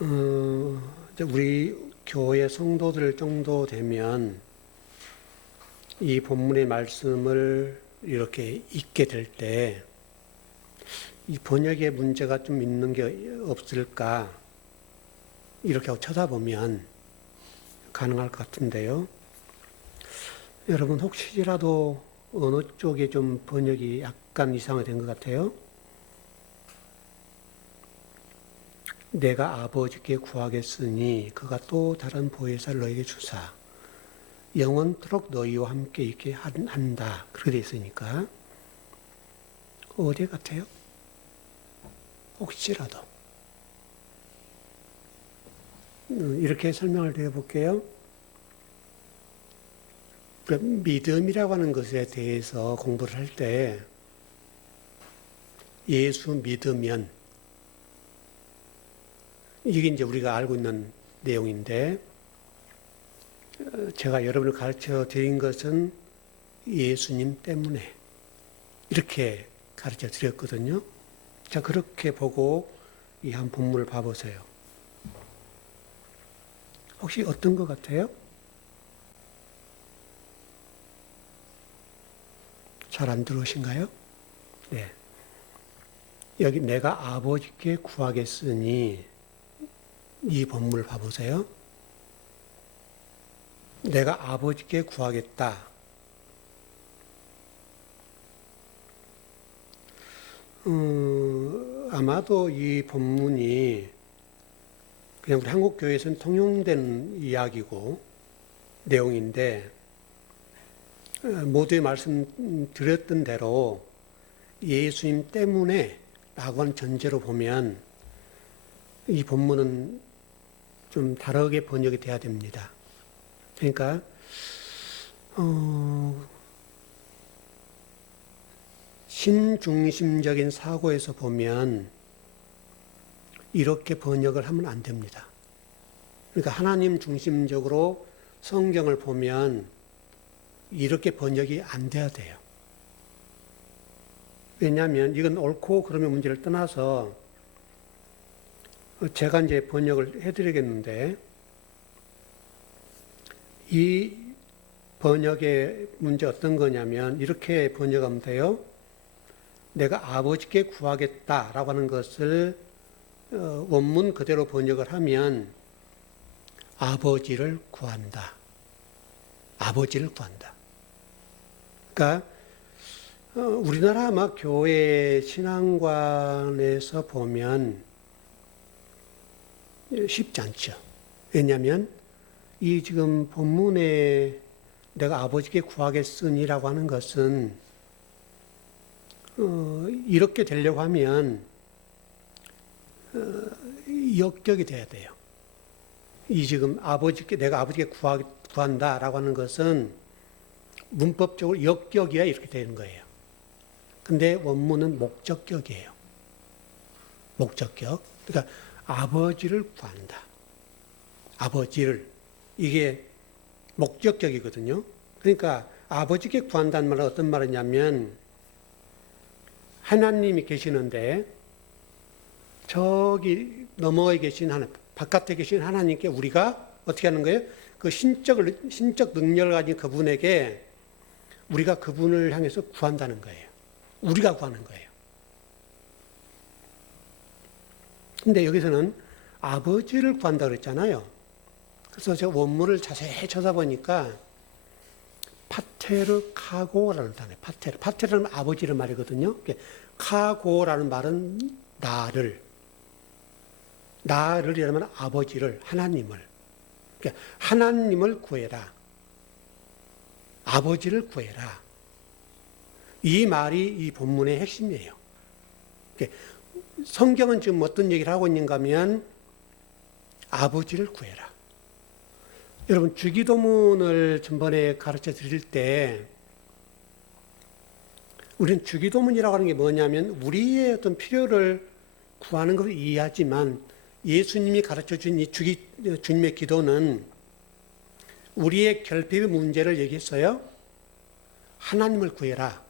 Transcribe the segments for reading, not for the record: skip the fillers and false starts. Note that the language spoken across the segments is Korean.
이제 우리 교회 성도들 정도 되면 이 본문의 말씀을 이렇게 읽게 될 때 이 번역에 문제가 좀 있는 게 없을까 이렇게 하고 쳐다보면 가능할 것 같은데요. 여러분 혹시라도 어느 쪽에 좀 번역이 약간 이상이 된 것 같아요? 내가 아버지께 구하겠으니 그가 또 다른 보혜사를 너에게 주사 영원토록 너희와 함께 있게 한다. 그렇게 되어 있으니까 어디 같아요? 혹시라도 이렇게 설명을 드려볼게요. 믿음이라고 하는 것에 대해서 공부를 할 때 예수 믿으면 이게 이제 우리가 알고 있는 내용인데 제가 여러분을 가르쳐 드린 것은 예수님 때문에 이렇게 가르쳐 드렸거든요. 자, 그렇게 보고 이 한 본문을 봐보세요. 혹시 어떤 것 같아요? 잘 안 들어오신가요? 네. 여기 내가 아버지께 구하겠으니 이 본문을 봐보세요. 내가 아버지께 구하겠다. 아마도 이 본문이 그냥 우리 한국 교회에서는 통용된 이야기고 내용인데 모두의 말씀 드렸던 대로 예수님 때문에 라고 하는 전제로 보면 이 본문은 좀 다르게 번역이 돼야 됩니다. 그러니까 신중심적인 사고에서 보면 이렇게 번역을 하면 안 됩니다. 그러니까 하나님 중심적으로 성경을 보면 이렇게 번역이 안 돼야 돼요. 왜냐하면 이건 옳고 그름의 문제를 떠나서 제가 이제 번역을 해드리겠는데 이 번역의 문제 어떤 거냐면 이렇게 번역하면 돼요. 내가 아버지께 구하겠다라고 하는 것을 원문 그대로 번역을 하면 아버지를 구한다. 아버지를 구한다. 그러니까 우리나라 아마 교회 신앙관에서 보면 쉽지 않죠. 왜냐하면 이 지금 본문에 내가 아버지께 구하겠으니라고 하는 것은 이렇게 되려고 하면 역격이 돼야 돼요. 이 지금 내가 아버지께 구한다라고 하는 것은 문법적으로 역격이야 이렇게 되는 거예요. 근데 원문은 목적격이에요. 목적격. 그러니까 아버지를 구한다. 아버지를. 이게 목적격이거든요. 그러니까 아버지께 구한다는 말은 어떤 말이냐면 하나님이 계시는데 저기 너머에 계신 바깥에 계신 하나님께 우리가 어떻게 하는 거예요? 그 신적 능력을 가진 그분에게 우리가 그분을 향해서 구한다는 거예요. 우리가 구하는 거예요. 근데 여기서는 아버지를 구한다 그랬잖아요. 그래서 제가 원문을 자세히 쳐다보니까 파테르카고라는 단어예요. 파테르는 아버지를 말이거든요. 카고라는 말은 나를이라면 아버지를, 하나님을. 그러니까 하나님을 구해라. 아버지를 구해라. 이 말이 이 본문의 핵심이에요. 성경은 지금 어떤 얘기를 하고 있는가 하면 아버지를 구해라. 여러분 주기도문을 전번에 가르쳐 드릴 때 우리는 주기도문이라고 하는 게 뭐냐면 우리의 어떤 필요를 구하는 것을 이해하지만 예수님이 가르쳐 준 이 주님의 기도는 우리의 결핍의 문제를 얘기했어요. 하나님을 구해라.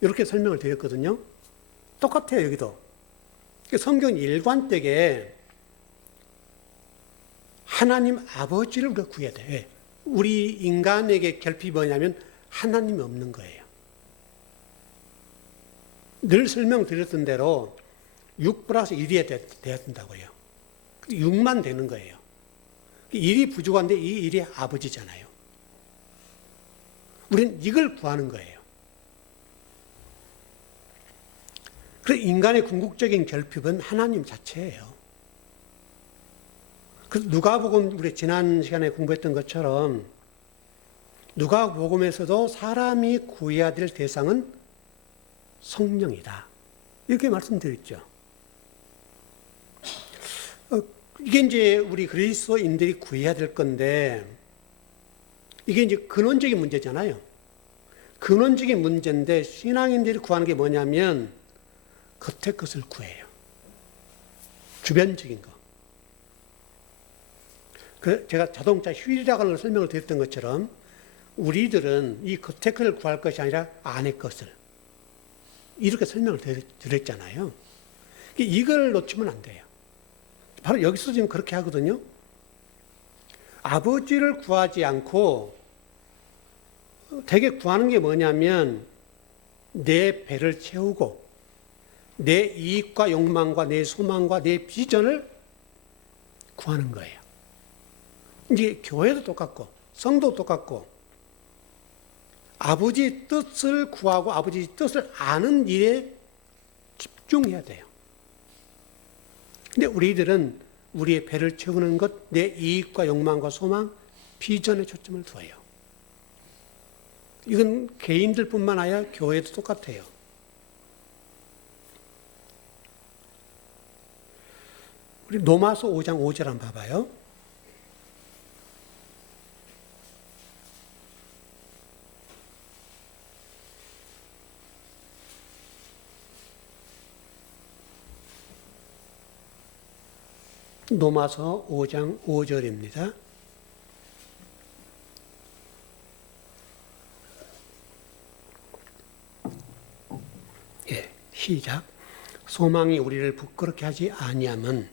이렇게 설명을 드렸거든요. 똑같아요, 여기도. 성경 일관되게 하나님 아버지를 우리가 구해야 돼. 왜? 우리 인간에게 결핍이 뭐냐면 하나님이 없는 거예요. 늘 설명드렸던 대로 6 플러스 1이 돼야 된다고요. 6만 되는 거예요. 1이 부족한데 이 1이 아버지잖아요. 우리는 이걸 구하는 거예요. 그래서 인간의 궁극적인 결핍은 하나님 자체예요. 그래서 누가복음 우리 지난 시간에 공부했던 것처럼 누가복음에서도 사람이 구해야 될 대상은 성령이다. 이렇게 말씀드렸죠. 이게 이제 우리 그리스도인들이 구해야 될 건데 이게 이제 근원적인 문제잖아요. 근원적인 문제인데 신앙인들이 구하는 게 뭐냐면 겉의 것을 구해요. 주변적인 거. 제가 자동차 휠이라고 설명을 드렸던 것처럼 우리들은 이 겉의 것을 구할 것이 아니라 안의 것을 이렇게 설명을 드렸잖아요. 이걸 놓치면 안 돼요. 바로 여기서 지금 그렇게 하거든요. 아버지를 구하지 않고 되게 구하는 게 뭐냐면 내 배를 채우고 내 이익과 욕망과 내 소망과 내 비전을 구하는 거예요. 이제 교회도 똑같고 성도 똑같고 아버지 뜻을 구하고 아버지 뜻을 아는 일에 집중해야 돼요. 근데 우리들은 우리의 배를 채우는 것, 내 이익과 욕망과 소망, 비전에 초점을 두어요. 이건 개인들뿐만 아니라 교회도 똑같아요. 우리 로마서 5장 5절 한번 봐봐요. 로마서 5장 5절입니다. 예, 시작. 소망이 우리를 부끄럽게 하지 아니함은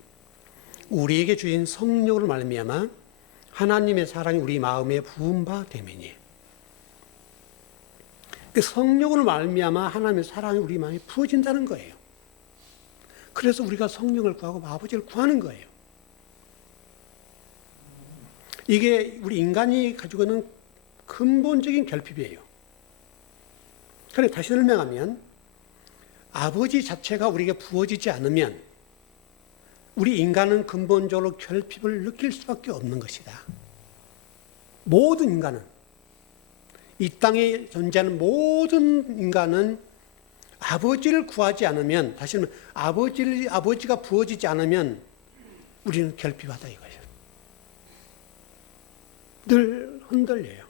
우리에게 주신 성령으로 말미암아 하나님의 사랑이 우리 마음에 부은 바 됨이니. 그 성령으로 말미암아 하나님의 사랑이 우리 마음에 부어진다는 거예요. 그래서 우리가 성령을 구하고 아버지를 구하는 거예요. 이게 우리 인간이 가지고 있는 근본적인 결핍이에요. 그런데 다시 설명하면 아버지 자체가 우리에게 부어지지 않으면 우리 인간은 근본적으로 결핍을 느낄 수밖에 없는 것이다. 모든 인간은, 이 땅에 존재하는 모든 인간은 아버지를 구하지 않으면, 다시 말하면 아버지가 부어지지 않으면 우리는 결핍하다 이거예요. 늘 흔들려요.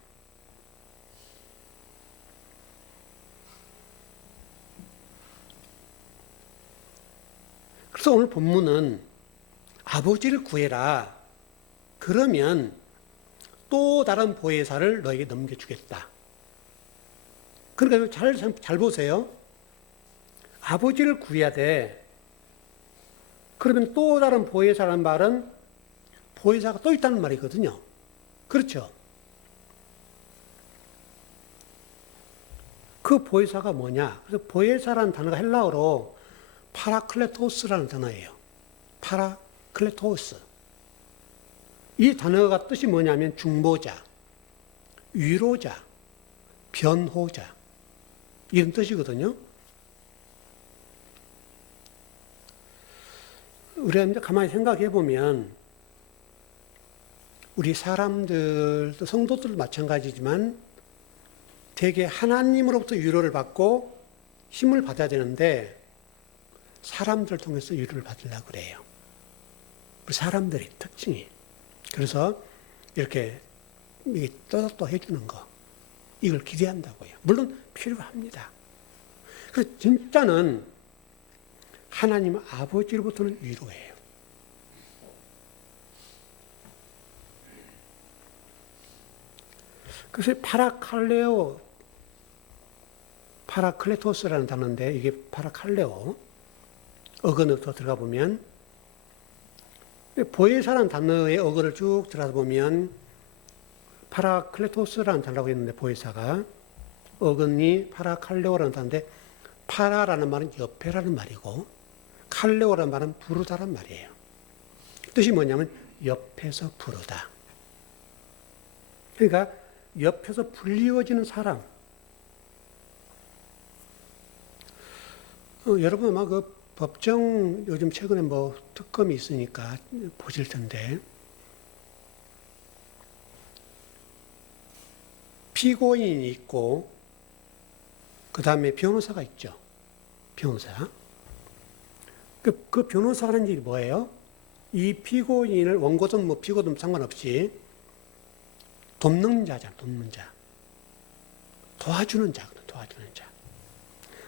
그래서 오늘 본문은 아버지를 구해라. 그러면 또 다른 보혜사를 너에게 넘겨주겠다. 그러니까 잘 보세요. 아버지를 구해야 돼. 그러면 또 다른 보혜사라는 말은 보혜사가 또 있다는 말이거든요. 그렇죠? 그 보혜사가 뭐냐? 그래서 보혜사라는 단어가 헬라어로 파라클레토스라는 단어예요. 파라클레토스. 이 단어가 뜻이 뭐냐면 중보자, 위로자, 변호자 이런 뜻이거든요. 우리가 이제 가만히 생각해 보면 우리 사람들도 성도들도 마찬가지지만 대개 하나님으로부터 위로를 받고 힘을 받아야 되는데 사람들을 통해서 위로를 받으려고 그래요. 우리 사람들의 특징이. 그래서 이렇게 떠서 해주는 거 이걸 기대한다고요. 물론 필요합니다. 그래서 진짜는 하나님 아버지로부터는 위로예요. 그래서 파라클레토스라는 단어인데 이게 파라칼레오 어근으로 들어가 보면 보혜사라는 단어의 어근을 쭉 들여다보면 파라클레토스라는 단어가 있는데 보혜사가 어근이 파라칼레오라는 단어인데 파라라는 말은 옆에라는 말이고 칼레오라는 말은 부르다란 말이에요. 뜻이 뭐냐면 옆에서 부르다. 그러니까 옆에서 불리워지는 사람. 여러분 아마 그 법정 요즘 최근에 뭐 특검이 있으니까 보실 텐데 피고인이 있고 그 다음에 변호사가 있죠. 변호사. 그 변호사가 하는 일이 뭐예요? 이 피고인을 원고든 뭐 피고든 상관없이 돕는 자잖아, 돕는 자. 도와주는 자거든, 도와주는 자.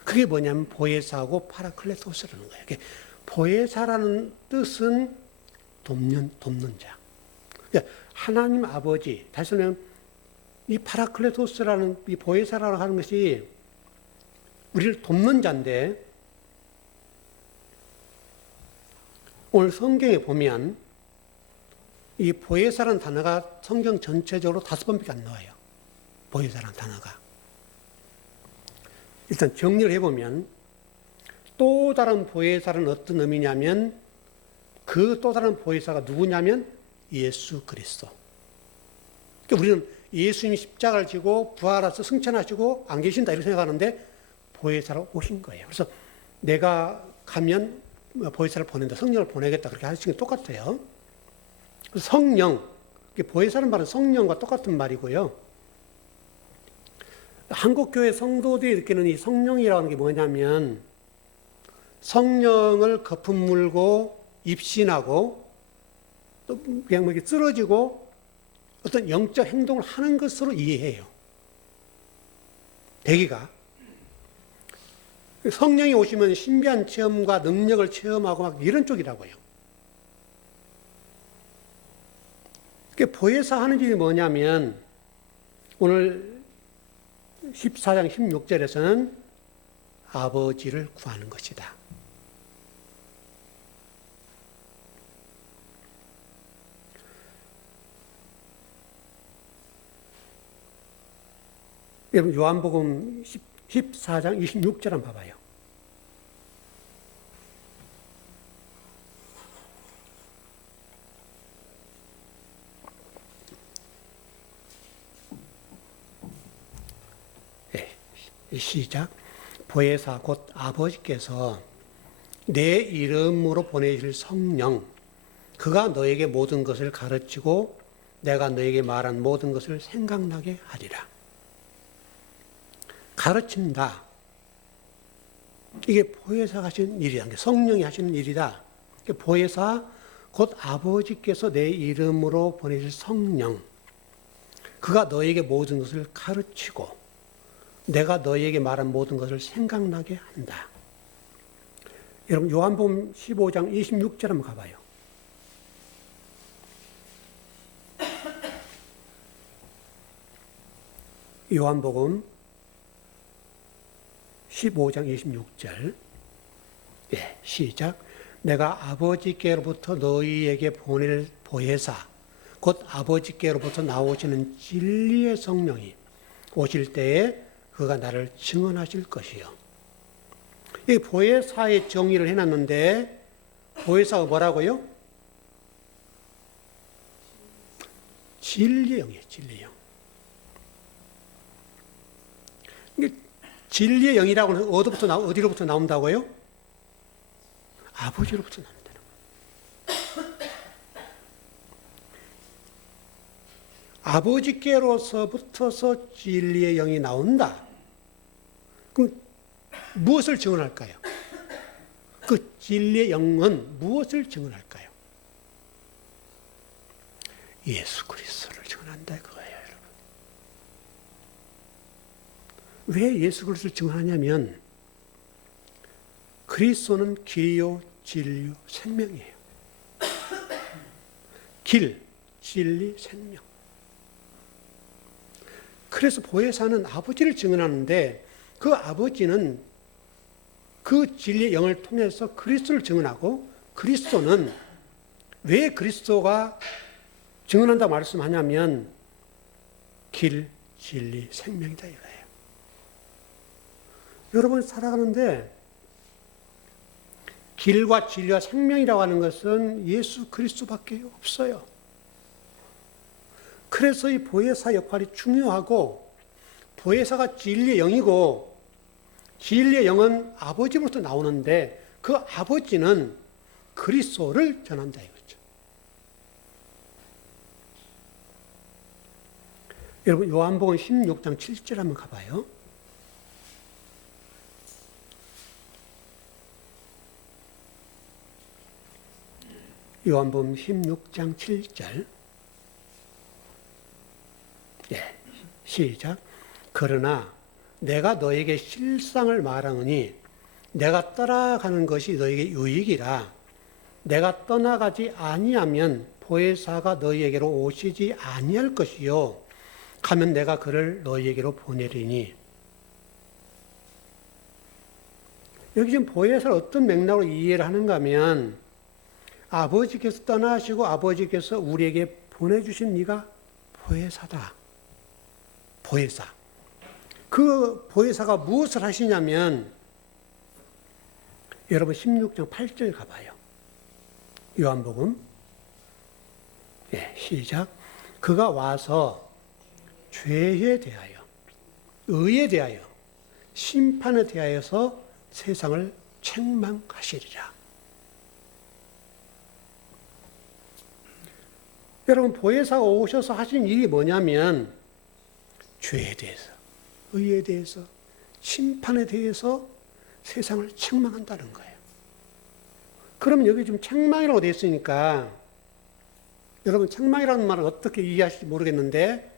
그게 뭐냐면 보혜사하고 파라클레토스라는 거예요. 보혜사라는 뜻은 돕는 자. 그러니까 하나님 아버지, 다시 말하면 이 파라클레토스라는 이 보혜사라고 하는 것이 우리를 돕는 자인데 오늘 성경에 보면 이 보혜사라는 단어가 성경 전체적으로 5번밖에 안 나와요. 보혜사라는 단어가. 일단 정리를 해보면 또 다른 보혜사는 어떤 의미냐면 그 또 다른 보혜사가 누구냐면 예수 그리스도. 그러니까 우리는 예수님이 십자가를 지고 부활하셔서 승천하시고 안 계신다 이렇게 생각하는데 보혜사로 오신 거예요. 그래서 내가 가면 보혜사를 보낸다, 성령을 보내겠다 그렇게 하시는 게 똑같아요. 성령, 보혜사는 말은 성령과 똑같은 말이고요. 한국교회 성도들이 느끼는 이 성령이라는 게 뭐냐면 성령을 거품 물고 입신하고 또 그냥 뭐 이렇게 쓰러지고 어떤 영적 행동을 하는 것으로 이해해요. 대기가. 성령이 오시면 신비한 체험과 능력을 체험하고 막 이런 쪽이라고요. 보혜사 하는 일이 뭐냐면 오늘 14장 16절에서는 아버지를 구하는 것이다. 여러분 요한복음 14장 26절 한번 봐봐요. 시작. 보혜사 곧 아버지께서 내 이름으로 보내실 성령 그가 너에게 모든 것을 가르치고 내가 너에게 말한 모든 것을 생각나게 하리라. 가르친다. 이게 보혜사가 하시는 일이다. 성령이 하시는 일이다. 보혜사 곧 아버지께서 내 이름으로 보내실 성령 그가 너에게 모든 것을 가르치고 내가 너희에게 말한 모든 것을 생각나게 한다. 여러분 요한복음 15장 26절 한번 가봐요. 요한복음 15장 26절. 예, 시작. 내가 아버지께로부터 너희에게 보낼 보혜사 곧 아버지께로부터 나오시는 진리의 성령이 오실 때에 그가 나를 증언하실 것이요. 이 보혜사의 정의를 해놨는데 보혜사가 뭐라고요? 진리의 영이에요. 진리의 영. 진리의 영이라고 하는 어디로부터 나온다고요? 아버지로부터 나온다는 거예요. 아버지께로서부터서 진리의 영이 나온다. 그럼 무엇을 증언할까요? 그 진리의 영은 무엇을 증언할까요? 예수 그리스도를 증언한다 그거예요, 여러분. 왜 예수 그리스도를 증언하냐면 그리스도는 길이요 진리요 생명이에요. 길, 진리, 생명. 그래서 보혜사는 아버지를 증언하는데 그 아버지는 그 진리의 영을 통해서 그리스도를 증언하고 그리스도는 왜 그리스도가 증언한다고 말씀하냐면 길, 진리, 생명이다 이거예요. 여러분 살아가는데 길과 진리와 생명이라고 하는 것은 예수 그리스도밖에 없어요. 그래서 이 보혜사 역할이 중요하고 보혜사가 진리의 영이고 진리의 영은 아버지로부터 나오는데 그 아버지는 그리스도를 전한다 이거죠. 여러분 요한복음 16장 7절 한번 가봐요. 요한복음 16장 7절. 예, 시작. 그러나 내가 너에게 실상을 말하노니 내가 떠나가는 것이 너에게 유익이라. 내가 떠나가지 아니하면 보혜사가 너희에게로 오시지 아니할 것이요 가면 내가 그를 너희에게로 보내리니. 여기 지금 보혜사를 어떤 맥락으로 이해를 하는가 하면 아버지께서 떠나시고 아버지께서 우리에게 보내주신 네가 보혜사다. 보혜사. 그 보혜사가 무엇을 하시냐면 여러분 16장 8절 가봐요. 요한복음. 예, 시작. 그가 와서 죄에 대하여, 의에 대하여, 심판에 대하여서 세상을 책망하시리라. 여러분 보혜사가 오셔서 하신 일이 뭐냐면 죄에 대해서, 의에 대해서, 심판에 대해서 세상을 책망한다는 거예요. 그러면 여기 지금 책망이라고 되어 있으니까 여러분 책망이라는 말을 어떻게 이해하실지 모르겠는데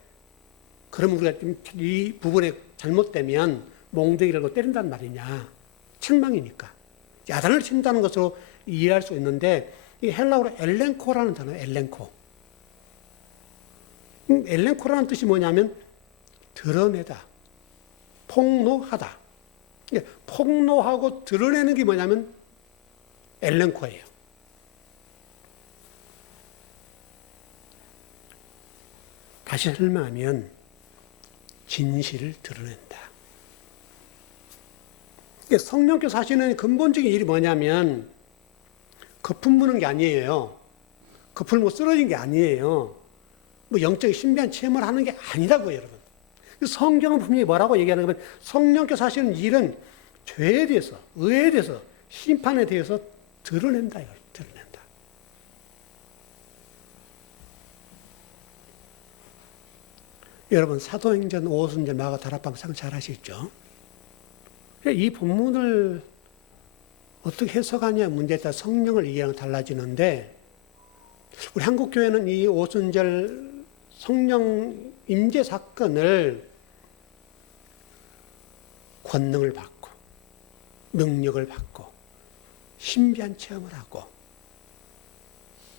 그러면 우리가 좀 이 부분에 잘못되면 몽둥이를 때린다는 말이냐. 책망이니까. 야단을 친다는 것으로 이해할 수 있는데 이 헬라어로 엘렌코라는 단어예요. 엘렌코. 엘렌코라는 뜻이 뭐냐면 드러내다, 폭로하다. 폭로하고 드러내는 게 뭐냐면 엘렌코예요. 다시 설명하면 진실을 드러낸다. 성령께서 하시는 근본적인 일이 뭐냐면 거품 부는 게 아니에요. 거품 뭐 쓰러진 게 아니에요. 뭐 영적인 신비한 체험을 하는 게 아니라고요, 여러분. 성경은 분명히 뭐라고 얘기하는 거면 성령께서 하시는 일은 죄에 대해서, 의에 대해서, 심판에 대해서 드러낸다. 드러낸다. 여러분 사도행전 5순절 마가 다락방상 잘 아시죠? 이 본문을 어떻게 해석하냐 문제에 따라 성령을 이해하는 달라지는데 우리 한국교회는 이 오순절 성령 임재 사건을 권능을 받고 능력을 받고 신비한 체험을 하고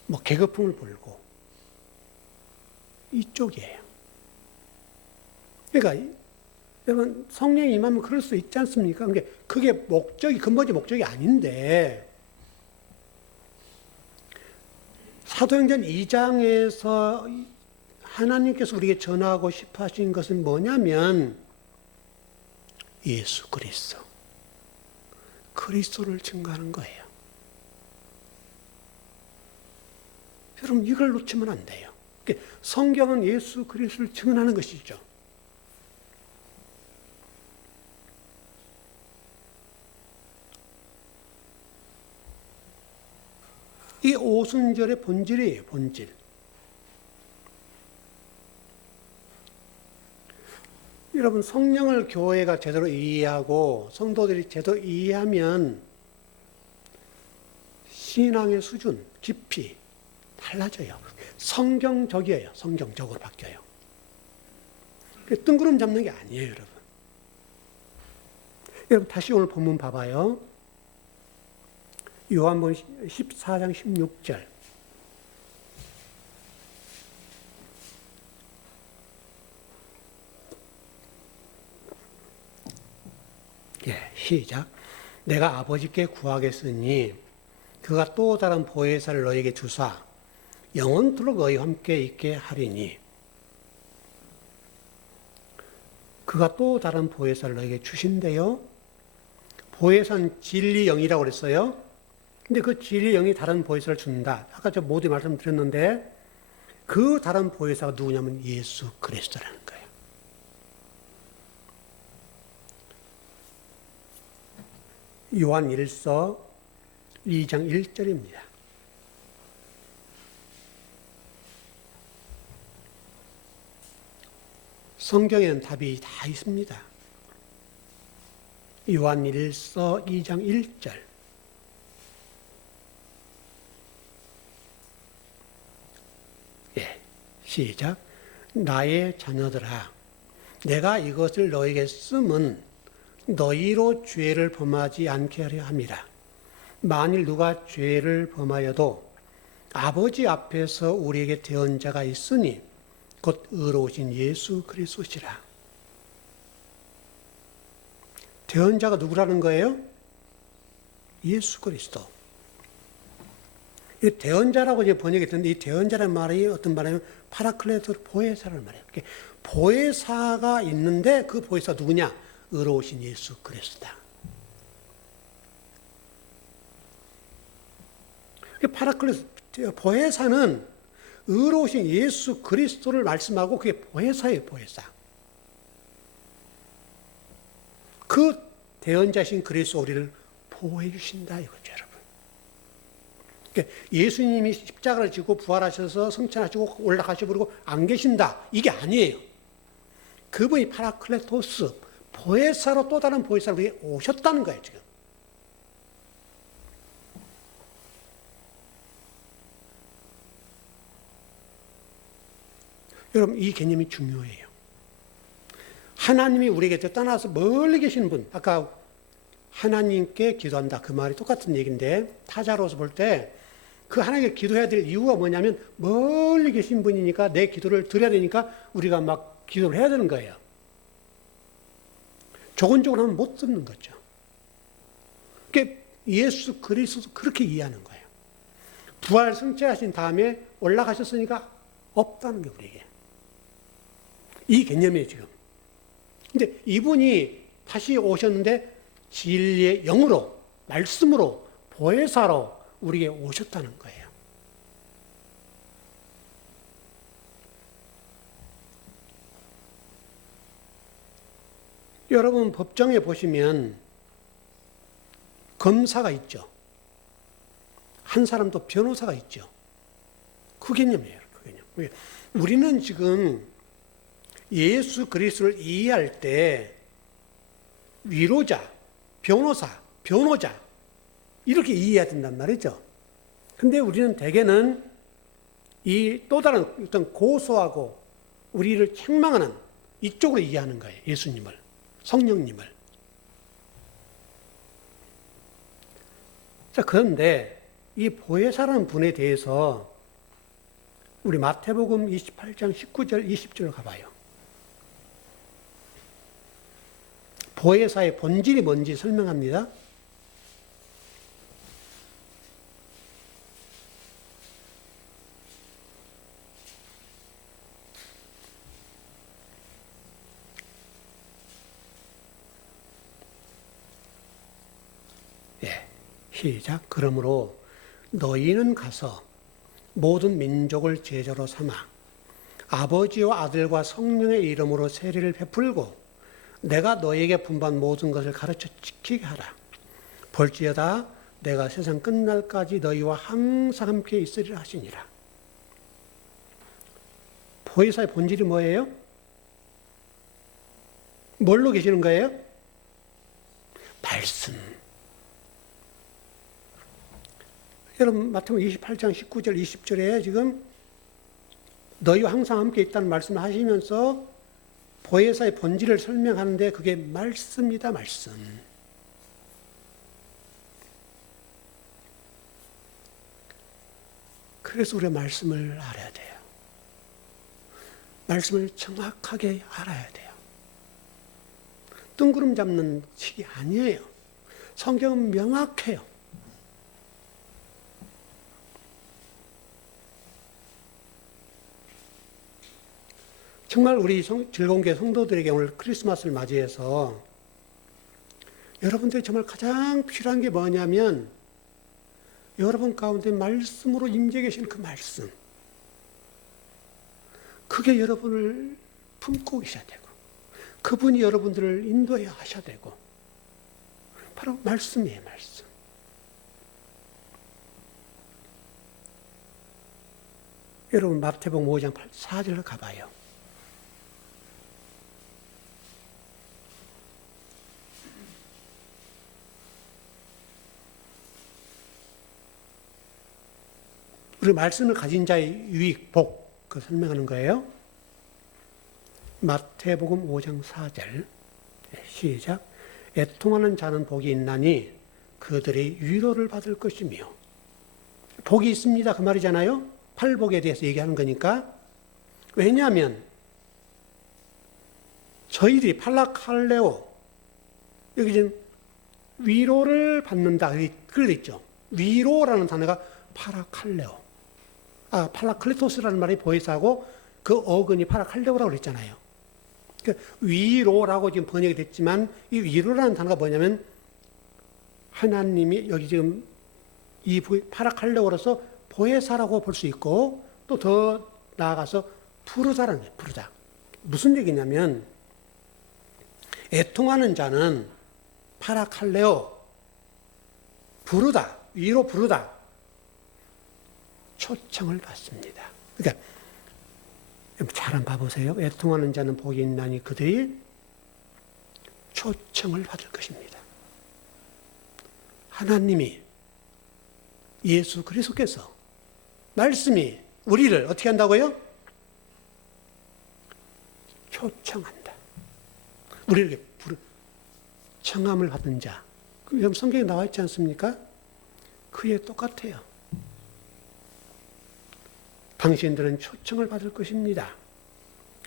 뭐 계급품을 불고 이쪽이에요. 그러니까 여러분 성령이 임하면 그럴 수 있지 않습니까? 그게 목적이 근본적 목적이 아닌데 사도행전 2장에서 하나님께서 우리에게 전하고 싶어 하신 것은 뭐냐면 예수 그리스도. 그리스도를 증거하는 거예요. 여러분 이걸 놓치면 안 돼요. 성경은 예수 그리스도를 증언하는 것이죠. 이 오순절의 본질이에요. 본질. 여러분 성령을 교회가 제대로 이해하고 성도들이 제대로 이해하면 신앙의 수준, 깊이 달라져요. 성경적이에요. 성경적으로 바뀌어요. 뜬구름 잡는 게 아니에요, 여러분. 여러분 다시 오늘 본문 봐봐요. 요한복음 14장 16절. 예, 시작. 내가 아버지께 구하겠으니 그가 또 다른 보혜사를 너에게 주사 영원토록 너희와 함께 있게 하리니 그가 또 다른 보혜사를 너에게 주신대요. 보혜사는 진리 영이라고 그랬어요. 근데 그 진리 영이 다른 보혜사를 준다. 아까 저 모두 말씀드렸는데 그 다른 보혜사가 누구냐면 예수 그리스도라는 거예요. 요한 1서 2장 1절입니다. 성경에는 답이 다 있습니다. 요한 1서 2장 1절. 예, 시작. 나의 자녀들아, 내가 이것을 너에게 쓰면 너희로 죄를 범하지 않게 하려 함이라. 만일 누가 죄를 범하여도 아버지 앞에서 우리에게 대언자가 있으니 곧 의로우신 예수 그리스도시라. 대언자가 누구라는 거예요? 예수 그리스도. 이 대언자라고 이제 번역이 됐는데 이 대언자라는 말이 어떤 말이냐면 파라클레토 보혜사라는 말이에요. 보혜사가 있는데 그 보혜사 누구냐? 의로우신 예수 그리스도다. 파라클레토 보혜사는 의로우신 예수 그리스도를 말씀하고 그게 보혜사예요, 보혜사. 그 대언자신 그리스도 우리를 보호해 주신다 이거죠, 여러분. 그러니까 예수님이 십자가를 지고 부활하셔서 승천하시고 올라가시고 그리고 안 계신다 이게 아니에요. 그분이 파라클레토스 보혜사로 또 다른 보혜사로 우리에게 오셨다는 거예요, 지금. 여러분, 이 개념이 중요해요. 하나님이 우리에게 떠나서 멀리 계시는 분, 아까 하나님께 기도한다. 그 말이 똑같은 얘기인데, 타자로서 볼 때, 그 하나님께 기도해야 될 이유가 뭐냐면, 멀리 계신 분이니까 내 기도를 드려야 되니까 우리가 막 기도를 해야 되는 거예요. 조곤조곤 하면 못 듣는 거죠. 그러니까 예수 그리스도 그렇게 이해하는 거예요. 부활 승천하신 다음에 올라가셨으니까 없다는 게 우리에게. 이 개념이에요, 지금. 근데 이분이 다시 오셨는데 진리의 영으로, 말씀으로, 보혜사로 우리에게 오셨다는 거예요. 여러분, 법정에 보시면 검사가 있죠. 한 사람도 변호사가 있죠. 그 개념이에요, 그 개념. 우리는 지금 예수 그리스도를 이해할 때 위로자, 변호사, 변호자 이렇게 이해해야 된단 말이죠. 근데 우리는 대개는 이 또 다른 어떤 고소하고 우리를 책망하는 이쪽으로 이해하는 거예요. 예수님을, 성령님을. 자, 그런데 이 보혜사라는 분에 대해서 우리 마태복음 28장 19절, 20절 가봐요. 보혜사의 본질이 뭔지 설명합니다. 예, 시작. 그러므로 너희는 가서 모든 민족을 제자로 삼아 아버지와 아들과 성령의 이름으로 세례를 베풀고 내가 너에게 분부한 모든 것을 가르쳐 지키게 하라. 볼지어다 내가 세상 끝날까지 너희와 항상 함께 있으리라 하시니라. 보혜사의 본질이 뭐예요? 뭘로 계시는 거예요? 말씀. 여러분 마태복음 28장 19절 20절에 지금 너희와 항상 함께 있다는 말씀을 하시면서 보혜사의 본질을 설명하는데 그게 말씀이다, 말씀. 그래서 우리가 말씀을 알아야 돼요. 말씀을 정확하게 알아야 돼요. 뜬구름 잡는 식이 아니에요. 성경은 명확해요. 정말 우리 즐거운 교회 성도들에게 오늘 크리스마스를 맞이해서 여러분들이 정말 가장 필요한 게 뭐냐면 여러분 가운데 말씀으로 임재 계신 그 말씀, 그게 여러분을 품고 계셔야 되고 그분이 여러분들을 인도해야 하셔야 되고 바로 말씀이에요. 말씀. 여러분 마태복음 5장 4절로 가봐요. 우리 말씀을 가진 자의 유익, 복, 그 설명하는 거예요. 마태복음 5장 4절 시작. 애통하는 자는 복이 있나니 그들이 위로를 받을 것이며. 복이 있습니다 그 말이잖아요. 팔복에 대해서 얘기하는 거니까. 왜냐하면 저희들이 팔라칼레오, 여기 지금 위로를 받는다 그걸 있죠. 위로라는 단어가 파라칼레오, 팔라클리토스라는 말이 보혜사하고 그 어근이 파라칼레오라고 그랬잖아요. 위로라고 지금 번역이 됐지만 이 위로라는 단어가 뭐냐면 하나님이 여기 지금 이 파라칼레오로서 보혜사라고 볼 수 있고 또 더 나아가서 부르다라는 거예요. 부르다. 무슨 얘기냐면 애통하는 자는 파라칼레오, 부르다, 위로 부르다, 초청을 받습니다. 그러니까 잘 한번 봐보세요. 애통하는 자는 복이 있나니 그들이 초청을 받을 것입니다. 하나님이, 예수 그리스도께서, 말씀이 우리를 어떻게 한다고요? 초청한다. 우리에게 청함을 받은 자. 그럼 성경에 나와 있지 않습니까? 그에 똑같아요. 당신들은 초청을 받을 것입니다.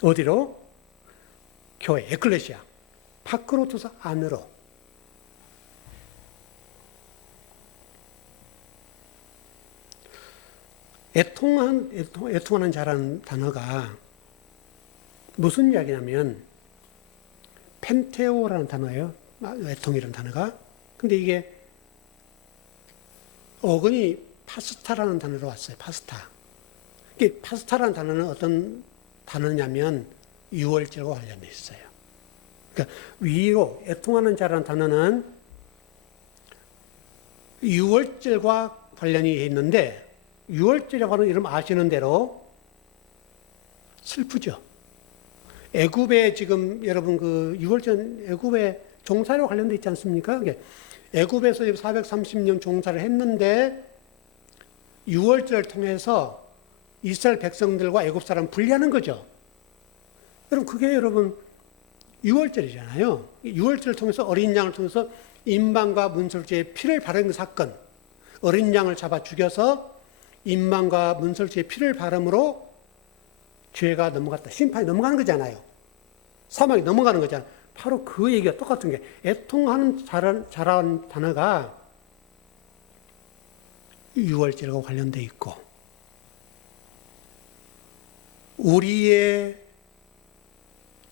어디로? 교회, 에클레시아. 밖으로 두서 안으로. 애통하는 자라는 단어가 무슨 이야기냐면 펜테오라는 단어예요. 애통이라는 단어가. 근데 이게 어근이 파스타라는 단어로 왔어요. 파스타. 이게 파스타라는 단어는 어떤 단어냐면 유월절과 관련돼 있어요. 그러니까 위로, 애통하는 자라는 단어는 유월절과 관련이 있는데 유월절이라고 하는 이름 아시는 대로 슬프죠. 애굽에 지금 여러분 그 유월절 애굽에 종살이와 관련돼 있지 않습니까? 애굽에서 430년 종살을 했는데 유월절을 통해서 이스라엘 백성들과 애굽 사람 분리하는 거죠. 여러분 그게 여러분 유월절이잖아요. 유월절을 통해서 어린 양을 통해서 임방과 문설주의 피를 바르는 사건. 어린 양을 잡아 죽여서 임방과 문설주의 피를 바름으로 죄가 넘어갔다. 심판이 넘어가는 거잖아요. 사망이 넘어가는 거잖아요. 바로 그 얘기가 똑같은 게 애통하는 자라는 단어가 유월절과 관련돼 있고 우리의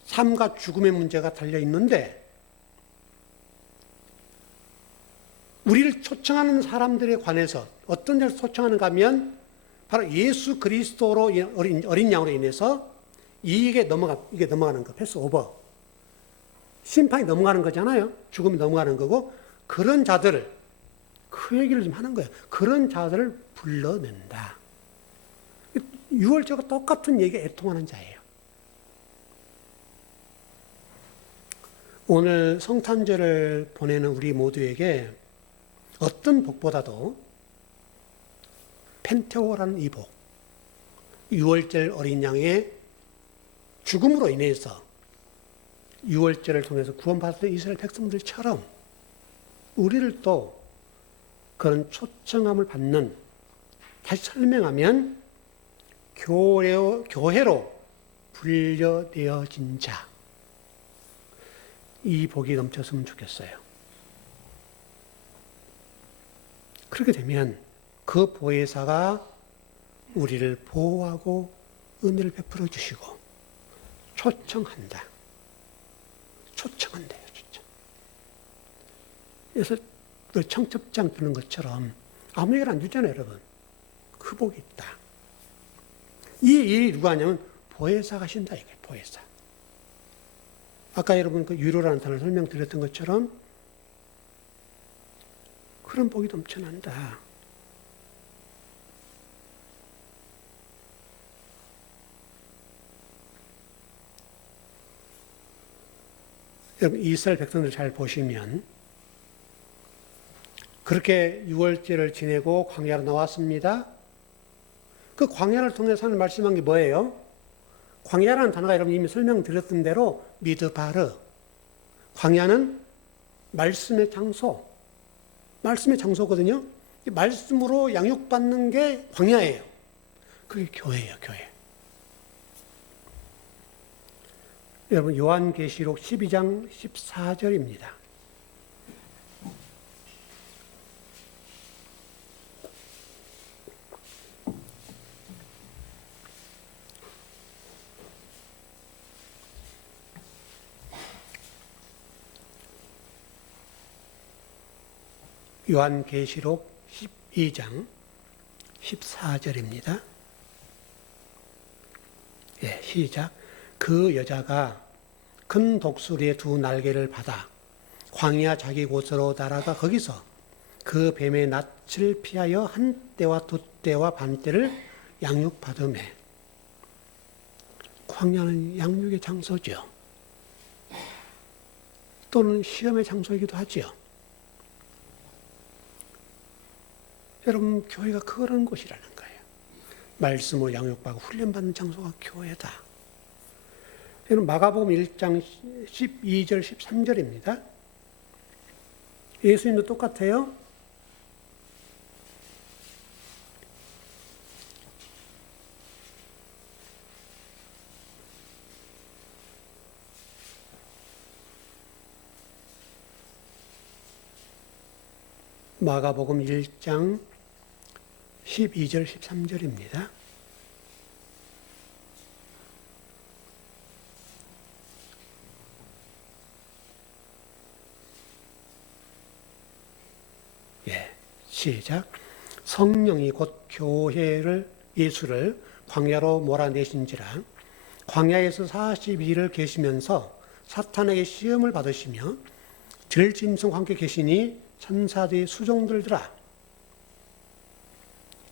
삶과 죽음의 문제가 달려 있는데 우리를 초청하는 사람들에 관해서 어떤 데를 초청하는가 하면 바로 예수 그리스도로 어린 양으로 인해서 이게 넘어가는 거, 패스 오버. 심판이 넘어가는 거잖아요. 죽음이 넘어가는 거고 그런 자들을 그 얘기를 좀 하는 거예요. 그런 자들을 불러낸다. 유월절과 똑같은 얘기가 애통하는 자예요. 오늘 성탄절을 보내는 우리 모두에게 어떤 복보다도 펜테오라는 이 복, 유월절 어린 양의 죽음으로 인해서 유월절을 통해서 구원받은 이스라엘 백성들처럼 우리를 또 그런 초청함을 받는, 다시 설명하면 교회로 분려되어진 자, 이 복이 넘쳤으면 좋겠어요. 그렇게 되면 그 보혜사가 우리를 보호하고 은혜를 베풀어 주시고 초청한다. 초청한대요, 초청. 그래서 그 청첩장 주는 것처럼 아무에게나 안 주잖아요, 여러분. 그 복이 있다. 이 일이 누가 하냐면 보혜사가 하신다, 이거예요, 보혜사. 아까 여러분 그 위로라는 단어를 설명드렸던 것처럼 그런 복이 넘쳐난다. 여러분 이스라엘 백성들 잘 보시면 그렇게 6월절을 지내고 광야로 나왔습니다. 그 광야를 통해서 하는 말씀한 게 뭐예요? 광야라는 단어가 여러분 이미 설명드렸던 대로 미드바르. 광야는 말씀의 장소. 말씀의 장소거든요. 말씀으로 양육받는 게 광야예요. 그게 교회예요, 교회. 여러분 요한계시록 12장 14절입니다. 요한계시록 12장 14절입니다. 예, 시작. 그 여자가 큰 독수리의 두 날개를 받아 광야 자기 곳으로 날아가 거기서 그 뱀의 낯을 피하여 한 때와 두 때와 반 때를 양육받으매. 광야는 양육의 장소죠. 또는 시험의 장소이기도 하죠. 여러분, 교회가 그런 곳이라는 거예요. 말씀으로 양육받고 훈련받는 장소가 교회다. 여러분, 마가복음 1장 12절, 13절입니다. 예수님도 똑같아요. 마가복음 1장 12절, 13절입니다. 예, 시작. 성령이 곧 교회를, 예수를 광야로 몰아내신지라 광야에서 40일을 계시면서 사탄에게 시험을 받으시며 들짐승과 함께 계시니 천사들이 수종들더라.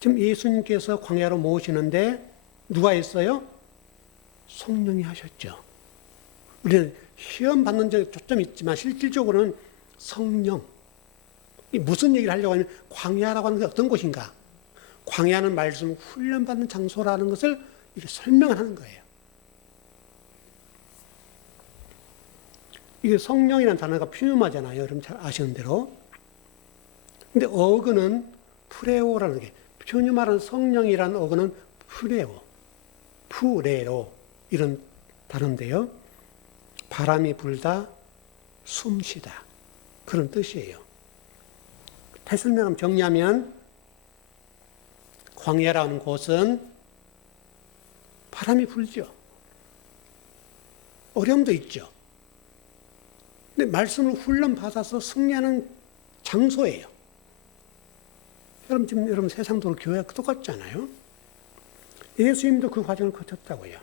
지금 예수님께서 광야로 모으시는데 누가 했어요? 성령이 하셨죠. 우리는 시험 받는 데 초점이 있지만 실질적으로는 성령. 무슨 얘기를 하려고 하면 광야라고 하는 게 어떤 곳인가? 광야는 말씀 훈련받는 장소라는 것을 이렇게 설명을 하는 거예요. 이게 성령이라는 단어가 퓨뉴마잖아요. 여러분 잘 아시는 대로. 근데 어근은 프레오라는 게, 퓨뉴마라는 성령이라는 어근은 프레오, 푸레로 이런 단어인데요. 바람이 불다, 숨쉬다 그런 뜻이에요. 다시 설명하면 정리하면 광야라는 곳은 바람이 불죠. 어려움도 있죠. 근데 말씀을 훈련받아서 승리하는 장소예요. 여러분 지금 여러분 세상도 교회가 똑같잖아요. 예수님도 그 과정을 거쳤다고요.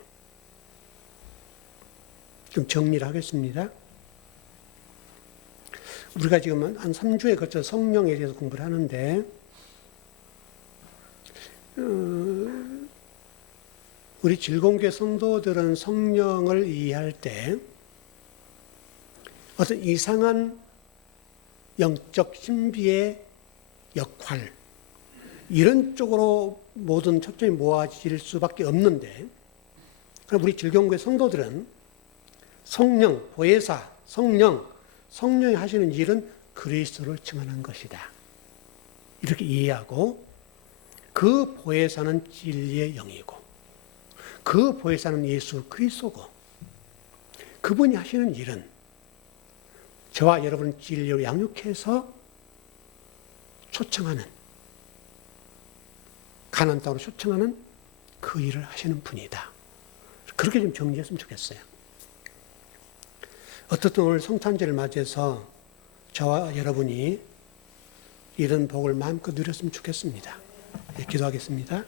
좀 정리를 하겠습니다. 우리가 지금 한 3주에 걸쳐 성령에 대해서 공부를 하는데 우리 질공교회 성도들은 성령을 이해할 때 어떤 이상한 영적 신비의 역할 이런 쪽으로 모든 초점이 모아질 수밖에 없는데, 그럼 우리 질경교회 성도들은 성령, 보혜사, 성령이 하시는 일은 그리스도를 증언하는 것이다. 이렇게 이해하고 그 보혜사는 진리의 영이고 그 보혜사는 예수 그리스도고 그분이 하시는 일은 저와 여러분을 진리로 양육해서 초청하는, 가나안 땅으로 초청하는 그 일을 하시는 분이다. 그렇게 좀 정리했으면 좋겠어요. 어떻든 오늘 성탄절을 맞이해서 저와 여러분이 이런 복을 마음껏 누렸으면 좋겠습니다. 예, 기도하겠습니다.